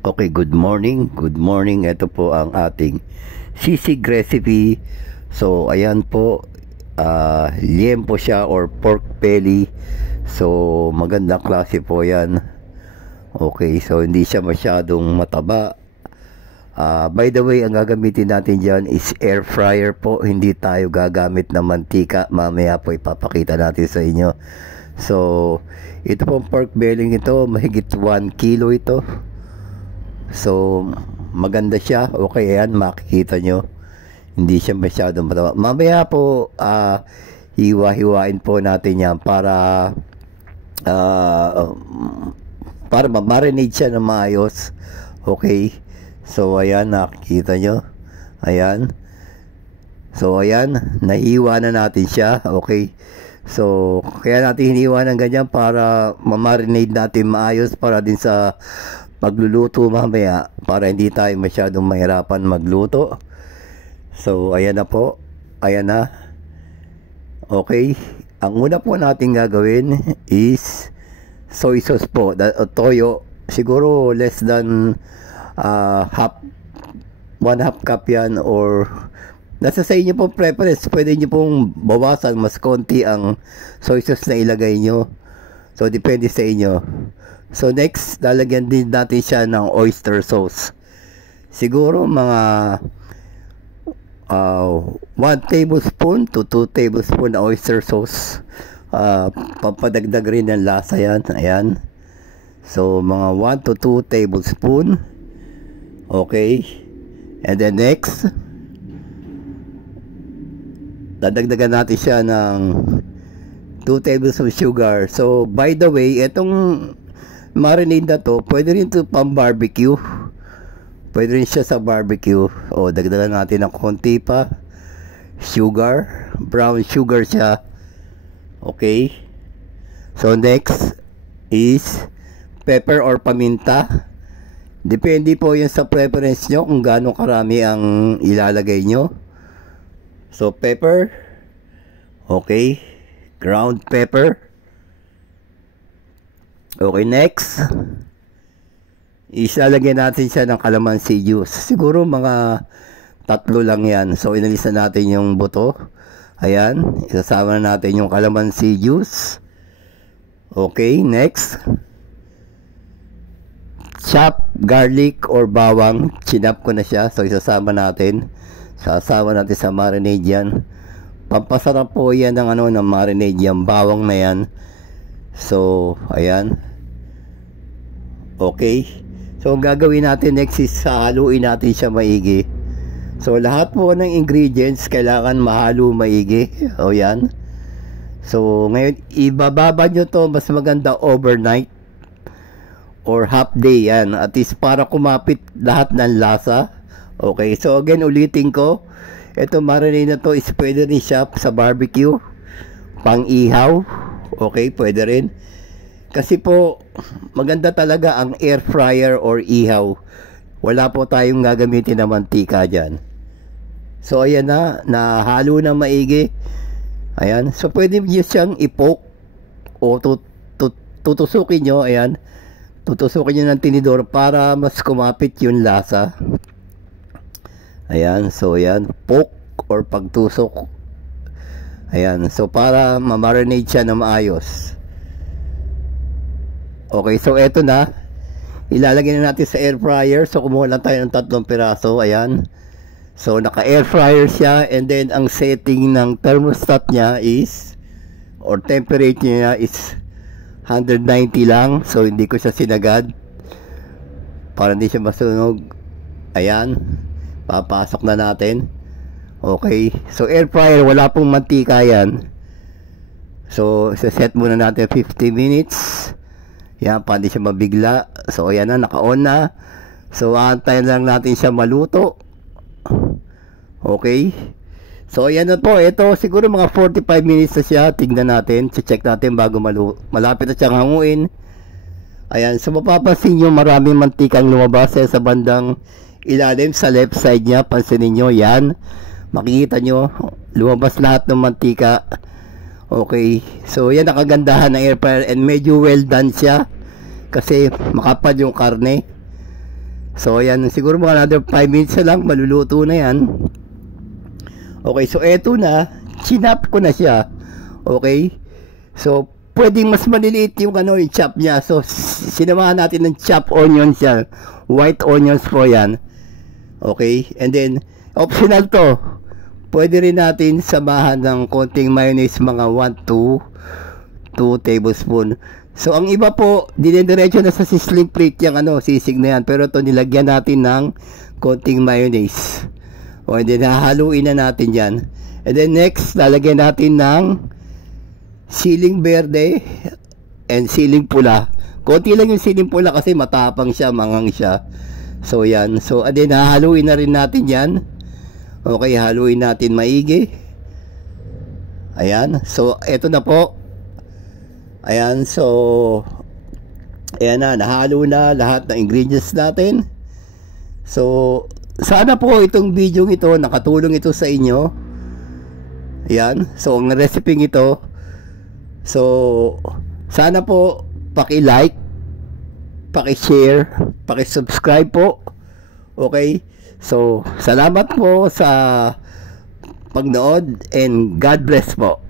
Okay, good morning. Good morning. Ito po ang ating sisig recipe. So, ayan po. Liempo siya or pork belly. So, magandang klase po yan. Okay, so hindi siya masyadong mataba. By the way, ang gagamitin natin dyan is air fryer po. Hindi tayo gagamit ng mantika. Mamaya po ipapakita natin sa inyo. So, ito pong pork belly ito, mahigit 1 kilo ito. So, maganda siya. Okay, ayan, makikita nyo. Hindi siya masyadong mataba. Mamaya po, hiwa-hiwain po natin yan para ma-marinate siya ng maayos. Okay. So, ayan, nakikita nyo. Ayan. So, ayan, nahiwa na natin siya. Okay. So, kaya natin hiniwa ng ganyan para ma-marinate natin maayos para din sa magluluto mamaya, para hindi tayo masyadong mahirapan magluto. So, ayan na po. Ayan na. Okay. Ang una po natin gagawin is soy sauce po. Toyo. Siguro less than 1/2 cup yan, or nasa sa inyo pong preference. Pwede nyo pong bawasan, mas konti ang soy sauce na ilagay nyo. So, depende sa inyo. So, next, lalagyan din natin siya ng oyster sauce. Siguro mga 1 tablespoon to 2 tablespoon na oyster sauce. Pampadagdag rin ng lasa yan. Ayan. So, mga 1 to 2 tablespoon. Okay. And then next, dadagdagan natin siya ng 2 tablespoon sugar. So, by the way, itong marinade na to, pwede rin to pang barbecue. Pwede rin siya sa barbecue. O, dagdagan natin ng konti pa. Sugar. Brown sugar siya. Okay. So, next is pepper or paminta. Depende po yan sa preference nyo kung gaano karami ang ilalagay nyo. So, pepper. Okay. Ground pepper. Okay, next. Isalagyan natin siya ng calamansi juice. Siguro mga 3 lang yan. So, inalisan natin yung buto. Ayan. Isasama na natin yung calamansi juice. Okay, next. Chopped garlic or bawang. Chinap ko na siya. So, isasama natin. Sasama natin sa marinade yan. Pampasarap po yan ng ng marinade yan. Bawang na yan. So, ayan. Okay. So, ang gagawin natin next is haluin natin siya maigi. So, lahat po ng ingredients kailangan mahalo maigi. O, yan. So, ngayon, ibababa nyo to. Mas maganda overnight or half day yan. At least para kumapit lahat ng lasa. Okay. So, again, ulitin ko. Ito marinade na to is pwede rin siya sa barbecue. Pang ihaw. Okay, pwede rin. Kasi po, maganda talaga ang air fryer or ihaw. Wala po tayong gagamitin na mantika dyan. So, ayan na. Nahalo na maigi. Ayan. So, pwede nyo siyang ipoke o tutusukin nyo. Ayan. Tutusukin nyo ng tinidor para mas kumapit yung lasa. Ayan. So, ayan. Poke or pagtusok. Ayan. So, para ma-marinate siya na maayos. Okay, so eto na. Ilalagay na natin sa air fryer. So, kumuha lang tayo ng 3 piraso. Ayan. So, naka-air fryer siya. And then, ang setting ng thermostat niya is, or temperature niya is 190 lang. So, hindi ko siya sinagad para hindi siya masunog. Ayan. Papasok na natin. Okay. So, air fryer, wala pong mantika yan. So, set muna natin 50 minutes. Yan, para hindi siya mabigla. So, ayan na, naka-on na. So, antayin lang natin siya maluto. Okay. So, ayan na po. Ito, siguro mga 45 minutes na siya. Tignan natin. Check natin bago malapit na siyang hanguin. Ayan. So, mapapansin nyo, maraming mantikang lumabas sa bandang ilalim sa left side niya. Pansinin nyo, yan. Makikita nyo, lumabas lahat ng mantika. Okay, so yan nakagandahan ng air fryer and medyo well done siya kasi makapal yung karne. So ayan, siguro mga another 5 minutes na lang, maluluto na yan. Okay, so eto na, chinap ko na siya. Okay, so pwedeng mas maliliit yung yung chop niya. So sinamahan natin ng chop onions yan, white onions po yan. Okay, and then optional to, pwede rin natin samahan ng konting mayonnaise, mga 1 to 2 tablespoon. So ang iba po, dinediretso na sa sizzling plate yung sisig na yan, pero ito nilagyan natin ng konting mayonnaise. O, and then hahaluin na natin yan. And then next, lalagyan natin ng siling berde and siling pula. Konti lang yung siling pula kasi matapang siya, mangang siya. So yan, so and then hahaluin na rin natin yan. Okay, haluin natin maigi. Ayan, so eto na po. Ayan, so ayan na, nahalo na lahat ng ingredients natin. So sana po itong video ito nakatulong ito sa inyo. Ayan, so ang recipe ito, so sana po paki-like, paki-share, paki-subscribe po. Okay, so salamat po sa pagnood and God bless po.